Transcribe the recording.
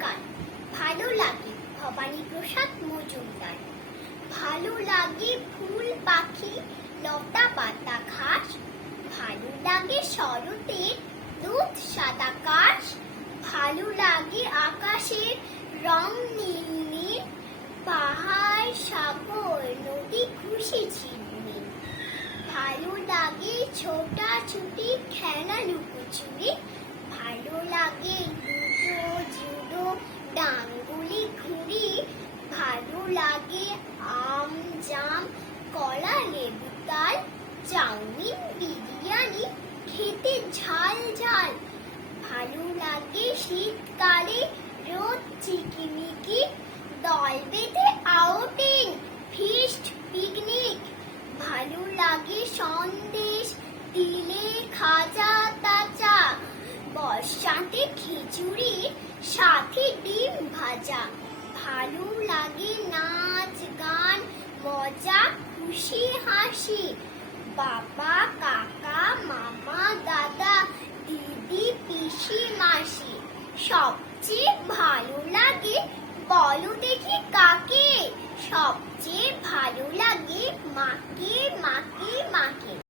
নমস্কার। ভালো লাগে ভবানী প্রসাদ মজুমদার। ভালো লাগে ফুল পাখি লতা পাতা ঘাস, ভালো লাগে শরতের দুধ সাদা কাশ, ভালো লাগে আকাশের রং নীল নীল, পাহাড় সাগর নদী খুশি ঝিলমিল। ভালো লাগে ছোটাছুটি খেলা লুকোচুরি, ভালো লাগে লুডো জুডো ডাঙ্গুলি ঘুড়ি, ভালো লাগে আম জাম কলা লেবু তাল, চাউমিন বিরিয়ানি খেতে ঝাল ঝাল। ভালো লাগে শীতকালে রোদ চিকিমিকি, দল বেঁধে আউটিং ফিস্ট পিকনিক। ভালো লাগে সন্দেশ তিলে খাজা তাজা, বর্ষাতে খিচুড়ি সাথে ডিম ভাজা। ভালো লাগে নাচ গান মজা খুশি হাসি, বাবা কাকা মামা দাদা দিদি পিসি মাসি। সবচেয়ে ভালো লাগে বলো দেখি কাকে, সবচেয়ে ভালো লাগে মাকে মাকে মাকে।